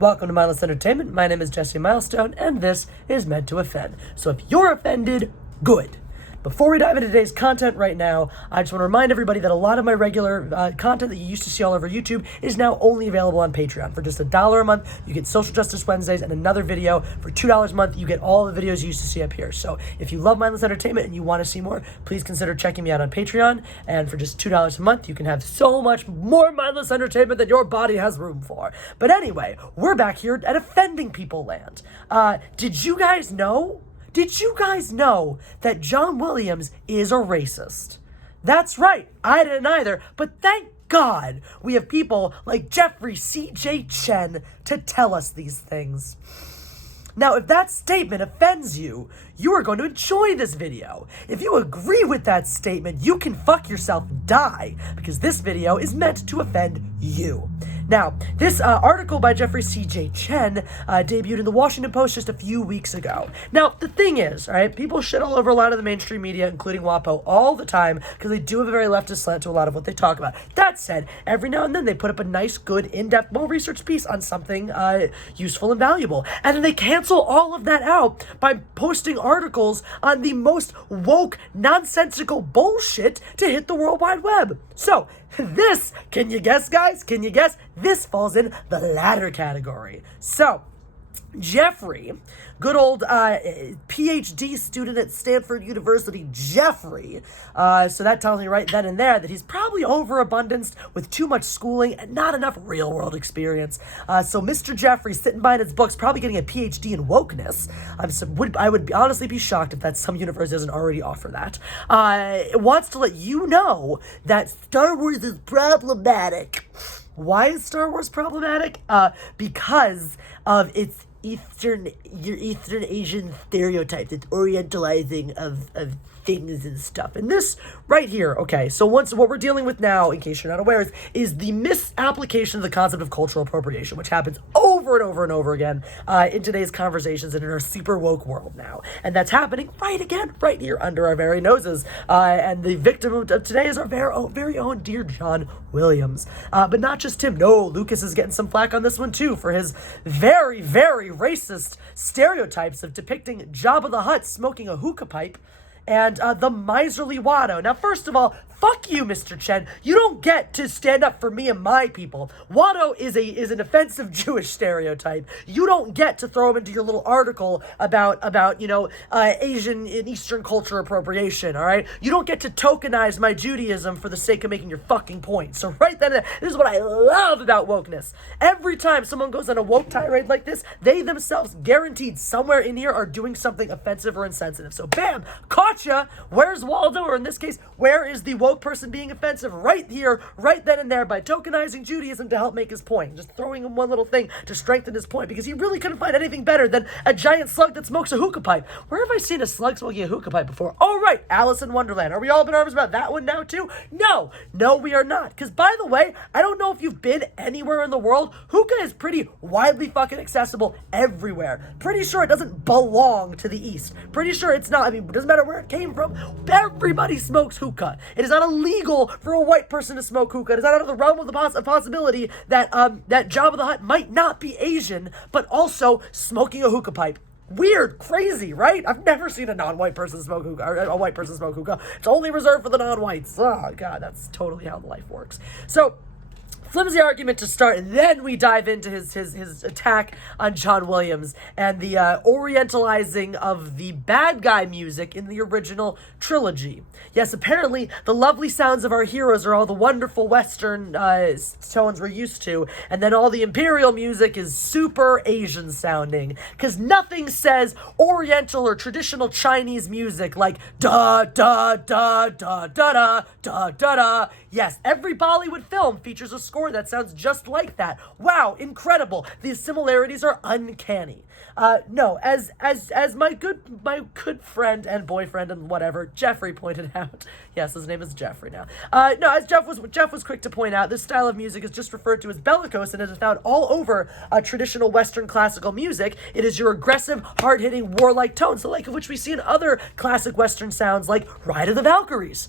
Welcome to Mindless Entertainment. My name is Jesse Milestone, and this is Meant to Offend. So if you're offended, good. Before we dive into today's content right now, I just want to remind everybody that a lot of my regular content that you used to see all over YouTube is now only available on Patreon. For just $1 a month, you get Social Justice Wednesdays and another video. For $2 a month, you get all the videos you used to see up here. So if you love Mindless Entertainment and you want to see more, please consider checking me out on Patreon. And for just $2 a month, you can have so much more Mindless Entertainment than your body has room for. But anyway, we're back here at Offending People Land. Did you guys know that John Williams is a racist? That's right, I didn't either, but thank God we have people like Jeffery, Chen to tell us these things. Now, if that statement offends you, you are going to enjoy this video. If you agree with that statement, you can fuck yourself die, because this video is meant to offend you. Now, this article by Jeffery Chen debuted in the Washington Post just a few weeks ago. Now, the thing is, all right, people shit all over a lot of the mainstream media, including WAPO, all the time, because they do have a very leftist slant to a lot of what they talk about. That said, every now and then they put up a nice, good, in-depth, well-researched piece on something useful and valuable. And then they cancel all of that out by posting articles on the most woke, nonsensical bullshit to hit the World Wide Web. So, this, can you guess, guys? Can you guess? This falls in the latter category. So, Jeffrey, good old PhD student at Stanford University, Jeffrey. So that tells me right then and there that he's probably overabundance with too much schooling and not enough real-world experience. So Mr. Jeffrey, sitting behind his books, probably getting a PhD in wokeness. I would honestly be shocked if that some university doesn't already offer that. Wants to let you know that Star Wars is problematic. Why is Star Wars problematic? Because of its Eastern Asian stereotypes, its orientalizing of things and stuff. And this right here, okay, so what we're dealing with now, in case you're not aware, is the misapplication of the concept of cultural appropriation, which happens over and over and over again in today's conversations and in our super woke world now. And that's happening right here under our very noses. And the victim of today is our very own dear John Williams. But not just him. No, Lucas is getting some flack on this one too for his very, very racist stereotypes of depicting Jabba the Hutt smoking a hookah pipe and the miserly Watto. Now, first of all, fuck you, Mr. Chen. You don't get to stand up for me and my people. Watto is an offensive Jewish stereotype. You don't get to throw him into your little article about Asian and Eastern culture appropriation, all right? You don't get to tokenize my Judaism for the sake of making your fucking point. So right then, this is what I love about wokeness. Every time someone goes on a woke tirade like this, they themselves guaranteed somewhere in here are doing something offensive or insensitive. So bam, caught ya. Where's Waldo? Or in this case, where is the woke person being offensive? Right here, right then and there, by tokenizing Judaism to help make his point. Just throwing him one little thing to strengthen his point, because he really couldn't find anything better than a giant slug that smokes a hookah pipe. Where have I seen a slug smoking a hookah pipe before? Oh, right, Alice in Wonderland. Are we all nervous about that one now, too? No, we are not. Because, by the way, I don't know if you've been anywhere in the world. Hookah is pretty widely fucking accessible everywhere. Pretty sure it doesn't belong to the East. Pretty sure it's not. I mean, it doesn't matter where it came from. Everybody smokes hookah. It is not illegal for a white person to smoke hookah. It is not out of the realm of the possibility that Jabba the Hutt might not be Asian, but also smoking a hookah pipe. Weird, crazy, right? I've never seen a non-white person smoke hookah, or a white person smoke hookah. It's only reserved for the non-whites. Oh, God, that's totally how life works. So, flimsy argument to start, and then we dive into his attack on John Williams and the orientalizing of the bad guy music in the original trilogy. Yes, apparently the lovely sounds of our heroes are all the wonderful Western tones we're used to, and then all the Imperial music is super Asian sounding, because nothing says Oriental or traditional Chinese music like da da da da da da da da da. Yes, every Bollywood film features a score that sounds just like that. Wow, incredible. These similarities are uncanny. No, as my good friend and boyfriend and whatever, Jeffrey pointed out. Yes, his name is Jeffrey now. No, as Jeff was quick to point out, this style of music is just referred to as Bellicose, and it is found all over traditional Western classical music. It is your aggressive, hard-hitting, warlike tones, the like of which we see in other classic Western sounds like Ride of the Valkyries.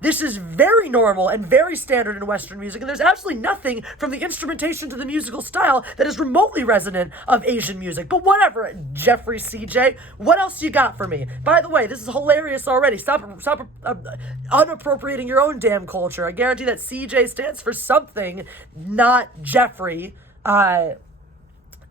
This is very normal and very standard in Western music, and there's absolutely nothing from the instrumentation to the musical style that is remotely resonant of Asian music. But whatever, Jeffrey CJ, what else you got for me? By the way, this is hilarious already. Stop unappropriating your own damn culture. I guarantee that CJ stands for something, not Jeffrey.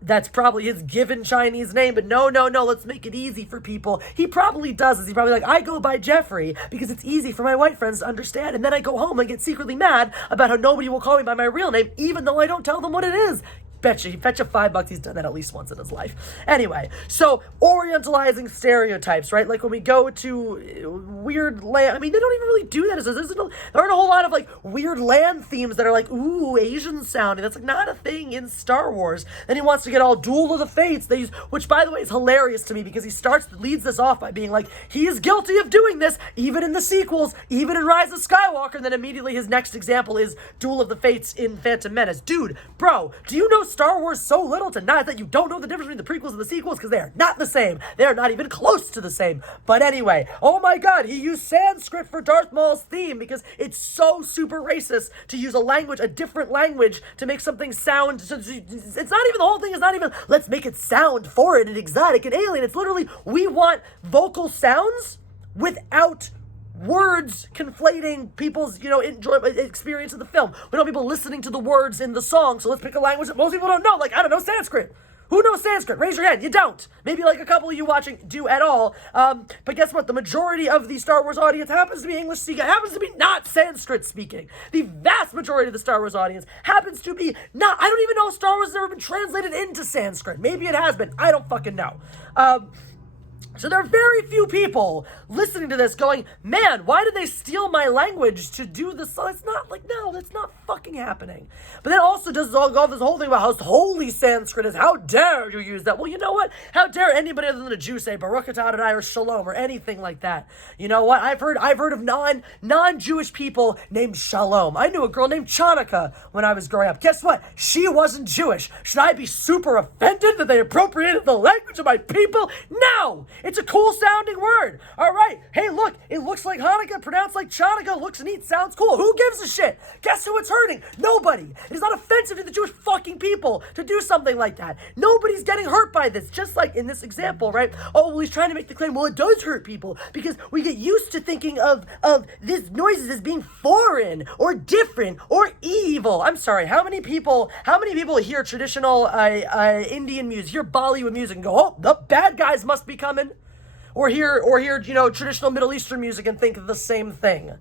That's probably his given Chinese name, but no, let's make it easy for people. He probably does this. He's probably like, I go by Jeffrey because it's easy for my white friends to understand, and then I go home and get secretly mad about how nobody will call me by my real name, even though I don't tell them what it is. Bet you $5, he's done that at least once in his life. Anyway, so orientalizing stereotypes, right? Like when we go to weird land, I mean, they don't even really do that. There aren't a whole lot of like weird land themes that are like, ooh, Asian sounding. That's like not a thing in Star Wars. Then he wants to get all Duel of the Fates, which by the way is hilarious to me because he leads this off by being like, he is guilty of doing this, even in the sequels, even in Rise of Skywalker, and then immediately his next example is Duel of the Fates in Phantom Menace. Dude, bro, do you know Star Wars so little to not that you don't know the difference between the prequels and the sequels? Because they are not the same. They are not even close to the same. But anyway, oh my god, he used Sanskrit for Darth Maul's theme because it's so super racist to use a different language to make something sound. It's not even, the whole thing is not even, let's make it sound foreign and exotic and alien. It's literally, we want vocal sounds without words conflating people's, experience of the film. We don't want people listening to the words in the song, so let's pick a language that most people don't know. Like, I don't know Sanskrit. Who knows Sanskrit? Raise your hand. You don't. Maybe like a couple of you watching do at all. But guess what? The majority of the Star Wars audience happens to be English speaking. Happens to be not Sanskrit speaking. The vast majority of the Star Wars audience happens to be not. I don't even know if Star Wars has ever been translated into Sanskrit. Maybe it has been. I don't fucking know. So there are very few people listening to this going, man, why did they steal my language to do this? So it's not like, no, that's not fucking happening. But then also does all this whole thing about how holy Sanskrit is. How dare you use that? Well, you know what? How dare anybody other than a Jew say Baruch atah Adonai or Shalom or anything like that? You know what? I've heard of non-Jewish people named Shalom. I knew a girl named Chanukah when I was growing up. Guess what? She wasn't Jewish. Should I be super offended that they appropriated the language of my people? No! It's a cool sounding word. All right. Hey, look, it looks like Hanukkah, pronounced like Chanukah, looks neat, sounds cool. Who gives a shit? Guess who it's hurting? Nobody. It is not offensive to the Jewish fucking people to do something like that. Nobody's getting hurt by this. Just like in this example, right? Oh, well, he's trying to make the claim, well, it does hurt people because we get used to thinking of these noises as being foreign or different or evil. I'm sorry. How many people hear traditional Indian music, hear Bollywood music and go, oh, the bad guys must be coming? Or hear traditional Middle Eastern music and think the same thing.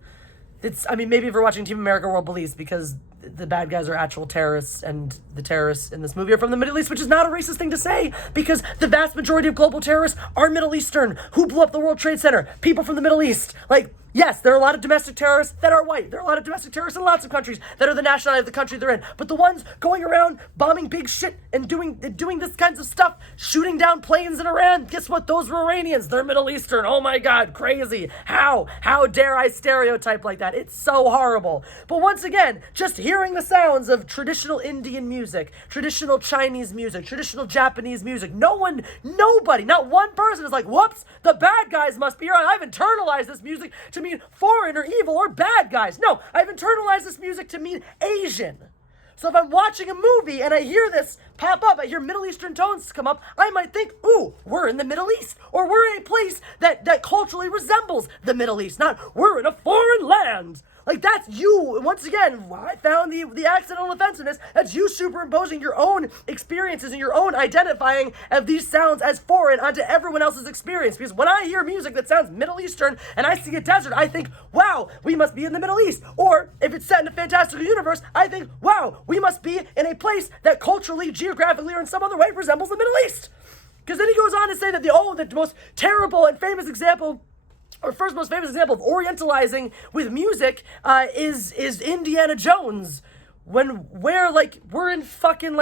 Maybe if you're watching Team America World Police because the bad guys are actual terrorists and the terrorists in this movie are from the Middle East, which is not a racist thing to say because the vast majority of global terrorists are Middle Eastern. Who blew up the World Trade Center? People from the Middle East. Like, yes, there are a lot of domestic terrorists that are white. There are a lot of domestic terrorists in lots of countries that are the nationality of the country they're in. But the ones going around bombing big shit and doing this kinds of stuff, shooting down planes in Iran, guess what? Those were Iranians. They're Middle Eastern. Oh my God, crazy. How dare I stereotype like that? It's so horrible. But once again, just hearing the sounds of traditional Indian music, traditional Chinese music, traditional Japanese music, nobody, not one person is like, whoops, the bad guys must be here. I've internalized this music to mean foreign or evil or bad guys. No, I've internalized this music to mean Asian. So if I'm watching a movie and I hear this pop up, I hear Middle Eastern tones come up, I might think, ooh, we're in the Middle East. Or we're in a place that culturally resembles the Middle East. Not, we're in a foreign land. Like, that's you. Once again, I found the accidental offensiveness. That's you superimposing your own experiences and your own identifying of these sounds as foreign onto everyone else's experience. Because when I hear music that sounds Middle Eastern and I see a desert, I think, wow, we must be in the Middle East. Or if it's set in a fantastical universe, I think, wow, we must be in a place that culturally, geographically, or in some other way resembles the Middle East. Because then he goes on to say that the most terrible and famous example, or first most famous example of orientalizing with music is Indiana Jones. We're in fucking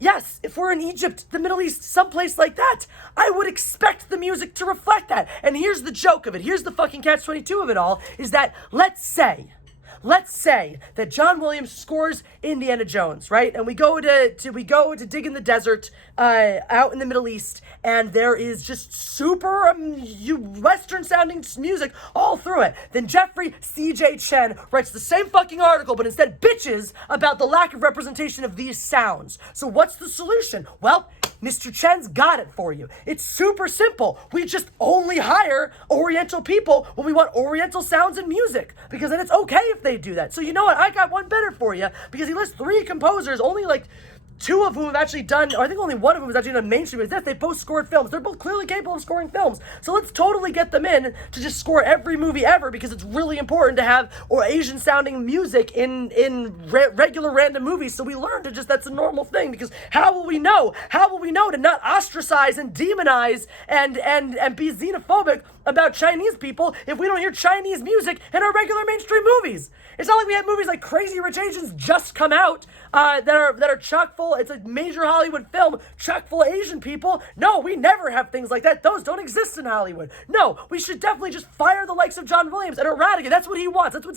yes, if we're in Egypt, the Middle East, someplace like that, I would expect the music to reflect that. And here's the joke of it. Here's the fucking catch-22 of it all, is that let's say let's say that John Williams scores Indiana Jones, right? And we go to dig in the desert out in the Middle East, and there is just super Western sounding music all through it. Then Jeffrey C.J. Chen writes the same fucking article, but instead bitches about the lack of representation of these sounds. So what's the solution? Well, Mr. Chen's got it for you. It's super simple. We just only hire Oriental people when we want Oriental sounds and music, because then it's okay if they do that. So you know what? I got one better for you, because he lists 3 composers, only like 2 of whom have actually done, or I think only 1 of whom has actually done mainstream as this. They both scored films. They're both clearly capable of scoring films. So let's totally get them in to just score every movie ever, because it's really important to have Asian sounding music in regular random movies. So we learn to just, that's a normal thing, because how will we know? How will we know to not ostracize and demonize and be xenophobic about Chinese people if we don't hear Chinese music in our regular mainstream movies? It's not like we have movies like Crazy Rich Asians just come out that are chock full. It's a major Hollywood film chock full of Asian people. No, we never have things like that. Those don't exist in Hollywood. No, we should definitely just fire the likes of John Williams and eradicate. That's what he wants. That's what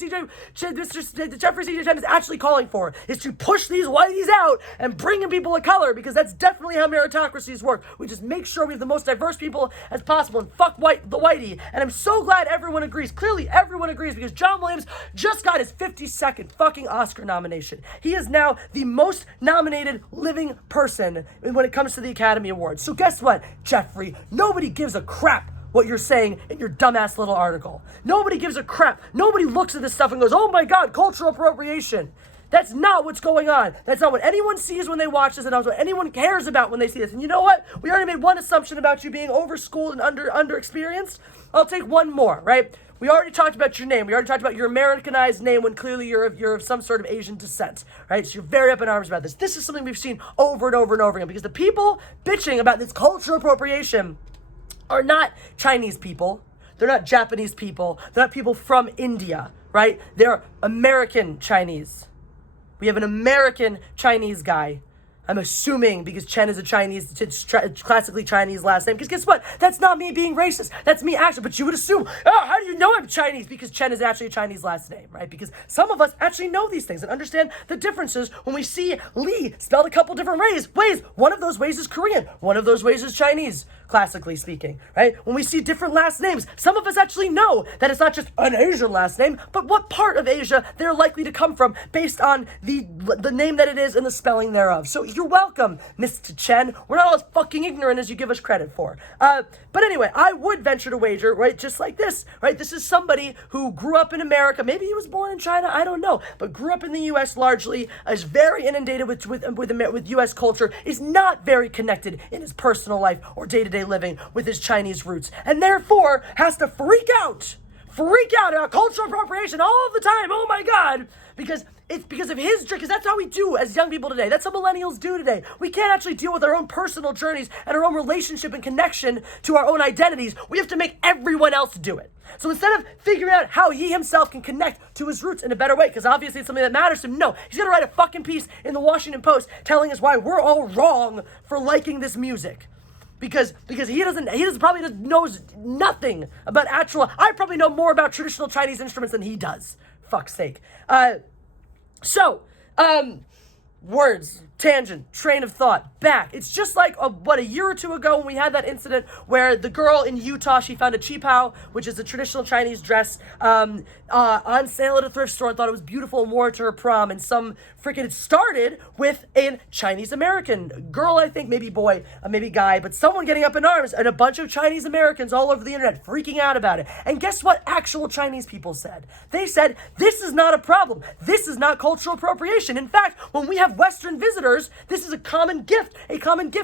Jeffrey C.J. Chen is actually calling for, is to push these whiteys out and bring in people of color, because that's definitely how meritocracies work. We just make sure we have the most diverse people as possible and fuck the whitey. And I'm so glad everyone agrees. Clearly everyone agrees, because John Williams just got his 52nd fucking Oscar nomination. He is now the most nominated living person when it comes to the Academy Awards. So guess what, Jeffrey? Nobody gives a crap what you're saying in your dumbass little article. Nobody gives a crap. Nobody looks at this stuff and goes, oh my God, cultural appropriation. That's not what's going on. That's not what anyone sees when they watch this, and that's what anyone cares about when they see this. And you know what? We already made one assumption about you being overschooled and underexperienced. I'll take one more, right? We already talked about your name. We already talked about your Americanized name when clearly you're of some sort of Asian descent, right? So you're very up in arms about this. This is something we've seen over and over and over again, because the people bitching about this cultural appropriation are not Chinese people. They're not Japanese people. They're not people from India, right? They're American Chinese. We have an American Chinese guy. I'm assuming because Chen is a Chinese, classically Chinese last name. Because guess what? That's not me being racist. That's me actually. But you would assume, oh, how do you know I'm Chinese? Because Chen is actually a Chinese last name, right? Because some of us actually know these things and understand the differences when we see Lee spelled a couple different ways. One of those ways is Korean. One of those ways is Chinese, classically speaking, right? When we see different last names, some of us actually know that it's not just an Asian last name, but what part of Asia they're likely to come from based on the name that it is and the spelling thereof. So you're welcome, Mr. Chen. We're not as fucking ignorant as you give us credit for. But anyway, I would venture to wager, right, just like this, right? This is somebody who grew up in America. Maybe he was born in China, I don't know, but grew up in the U.S. largely, is very inundated with U.S. culture, is not very connected in his personal life or day-to-day living with his Chinese roots, and therefore has to freak out about cultural appropriation all the time. Oh my God, because it's because of his because that's how we do as young people today. That's how millennials do today. We can't actually deal with our own personal journeys and our own relationship and connection to our own identities. We have to make everyone else do it. So instead of figuring out how he himself can connect to his roots in a better way, because obviously it's something that matters to him, no, he's gonna write a fucking piece in the Washington Post telling us why we're all wrong for liking this music. Because he probably knows nothing about I probably know more about traditional Chinese instruments than he does. Fuck's sake. Words, tangent, train of thought, back. It's just like a year or two ago when we had that incident where the girl in Utah, she found a qipao, which is a traditional Chinese dress, on sale at a thrift store and thought it was beautiful and wore it to her prom. And it started with a Chinese American girl, I think, maybe boy, maybe guy, but someone getting up in arms and a bunch of Chinese Americans all over the internet freaking out about it. And guess what actual Chinese people said? They said, this is not a problem. This is not cultural appropriation. In fact, when we have Western visitors, this is a common gift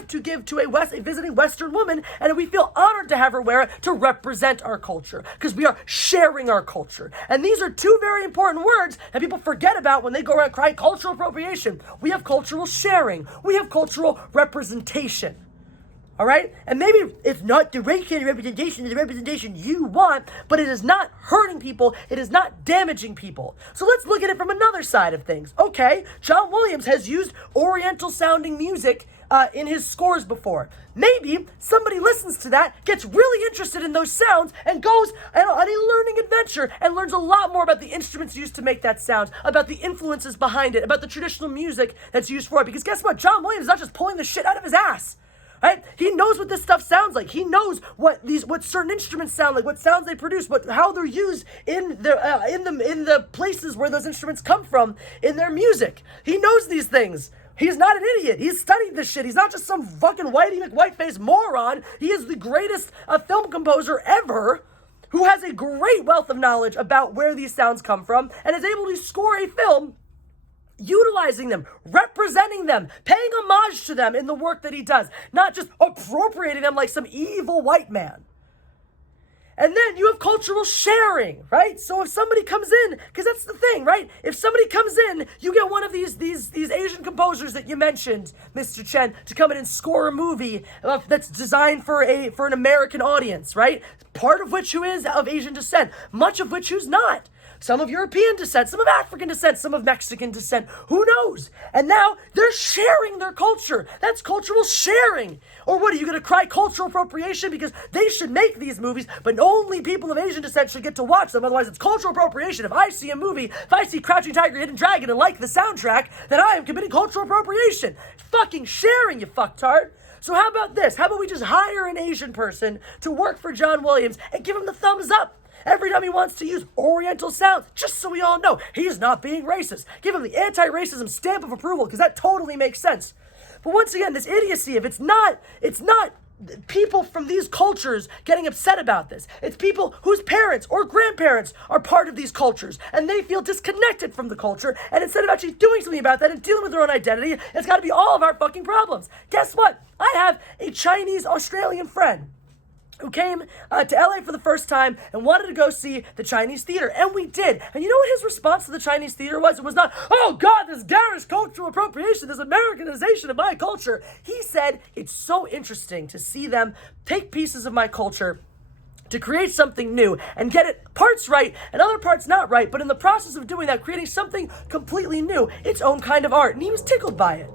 to give to a visiting Western woman, and we feel honored to have her wear it to represent our culture, because we are sharing our culture. And these are two very important words that people forget about when they go around crying cultural appropriation. We have cultural sharing. We have cultural representation. All right? And maybe it's not the right kind of representation, the representation you want, but it is not hurting people. It is not damaging people. So let's look at it from another side of things. Okay, John Williams has used Oriental sounding music in his scores before. Maybe somebody listens to that, gets really interested in those sounds, and goes on a learning adventure and learns a lot more about the instruments used to make that sound, about the influences behind it, about the traditional music that's used for it. Because guess what? John Williams is not just pulling the shit out of his ass. Right? He knows what this stuff sounds like. He knows what certain instruments sound like, what sounds they produce, how they're used in the places where those instruments come from in their music. He knows these things. He's not an idiot. He's studied this shit. He's not just some fucking whitey McWhiteface moron. He is the greatest film composer ever, who has a great wealth of knowledge about where these sounds come from and is able to score a film utilizing them, representing them, paying homage to them in the work that he does, not just appropriating them like some evil white man. And then you have cultural sharing, right? So if somebody comes in, because that's the thing, right? If somebody comes in, you get one of these Asian composers that you mentioned, Mr. Chen, to come in and score a movie that's designed for an American audience, right? Part of which who is of Asian descent, much of which who's not. Some of European descent, some of African descent, some of Mexican descent, who knows? And now they're sharing their culture. That's cultural sharing. Or what, are you gonna cry cultural appropriation because they should make these movies, but only people of Asian descent should get to watch them? Otherwise it's cultural appropriation. If I see a movie, if I see Crouching Tiger, Hidden Dragon and like the soundtrack, then I am committing cultural appropriation. Fucking sharing, you fucktard. So how about this? How about we just hire an Asian person to work for John Williams and give him the thumbs up every time he wants to use Oriental sounds, just so we all know he's not being racist. Give him the anti-racism stamp of approval, because that totally makes sense. But once again, this idiocy of it's not people from these cultures getting upset about this. It's people whose parents or grandparents are part of these cultures, and they feel disconnected from the culture, and instead of actually doing something about that and dealing with their own identity, it's got to be all of our fucking problems. Guess what? I have a Chinese-Australian friend who came to LA for the first time and wanted to go see the Chinese theater. And we did. And you know what his response to the Chinese theater was? It was not, oh God, this garish cultural appropriation, this Americanization of my culture. He said, it's so interesting to see them take pieces of my culture to create something new and get it parts right and other parts not right. But in the process of doing that, creating something completely new, its own kind of art. And he was tickled by it.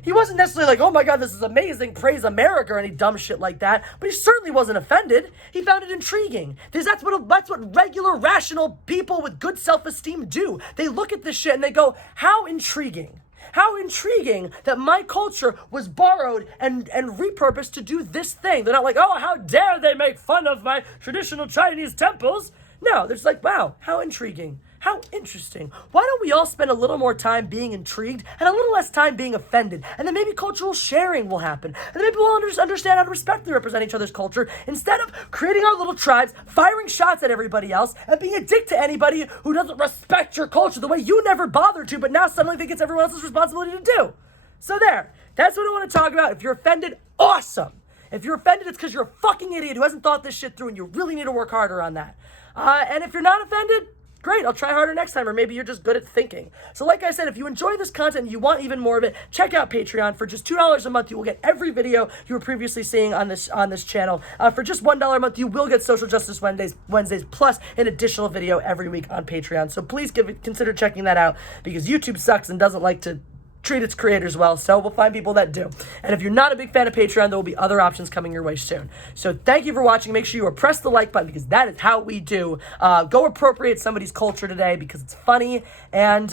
He wasn't necessarily like, oh my God, this is amazing, praise America, or any dumb shit like that, but he certainly wasn't offended. He found it intriguing. Because that's what regular, rational people with good self-esteem do. They look at this shit and they go, how intriguing. How intriguing that my culture was borrowed and repurposed to do this thing. They're not like, oh, how dare they make fun of my traditional Chinese temples. No, they're just like, wow, how intriguing. How interesting. Why don't we all spend a little more time being intrigued and a little less time being offended? And then maybe cultural sharing will happen. And then maybe we'll understand how to respectfully represent each other's culture instead of creating our little tribes, firing shots at everybody else, and being a dick to anybody who doesn't respect your culture the way you never bothered to, but now suddenly think it's everyone else's responsibility to do. So there. That's what I want to talk about. If you're offended, awesome. If you're offended, it's because you're a fucking idiot who hasn't thought this shit through, and you really need to work harder on that. And if you're not offended, great, I'll try harder next time, or maybe you're just good at thinking. So like I said, if you enjoy this content and you want even more of it, check out Patreon. For just $2 a month, you will get every video you were previously seeing on this channel. For just $1 a month, you will get Social Justice Wednesdays plus an additional video every week on Patreon. So please consider checking that out, because YouTube sucks and doesn't like to treat its creators well, so we'll find people that do. And if you're not a big fan of Patreon, there will be other options coming your way soon. So thank you for watching. Make sure you press the like button, because that is how we do. Go appropriate somebody's culture today, because it's funny. And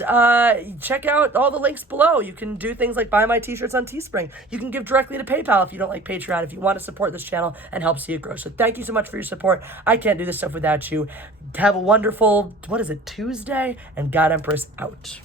check out all the links below. You can do things like buy my t-shirts on Teespring. You can give directly to PayPal if you don't like Patreon, if you want to support this channel and help see it grow. So thank you so much for your support. I can't do this stuff without you. Have a wonderful, Tuesday? And God Empress out.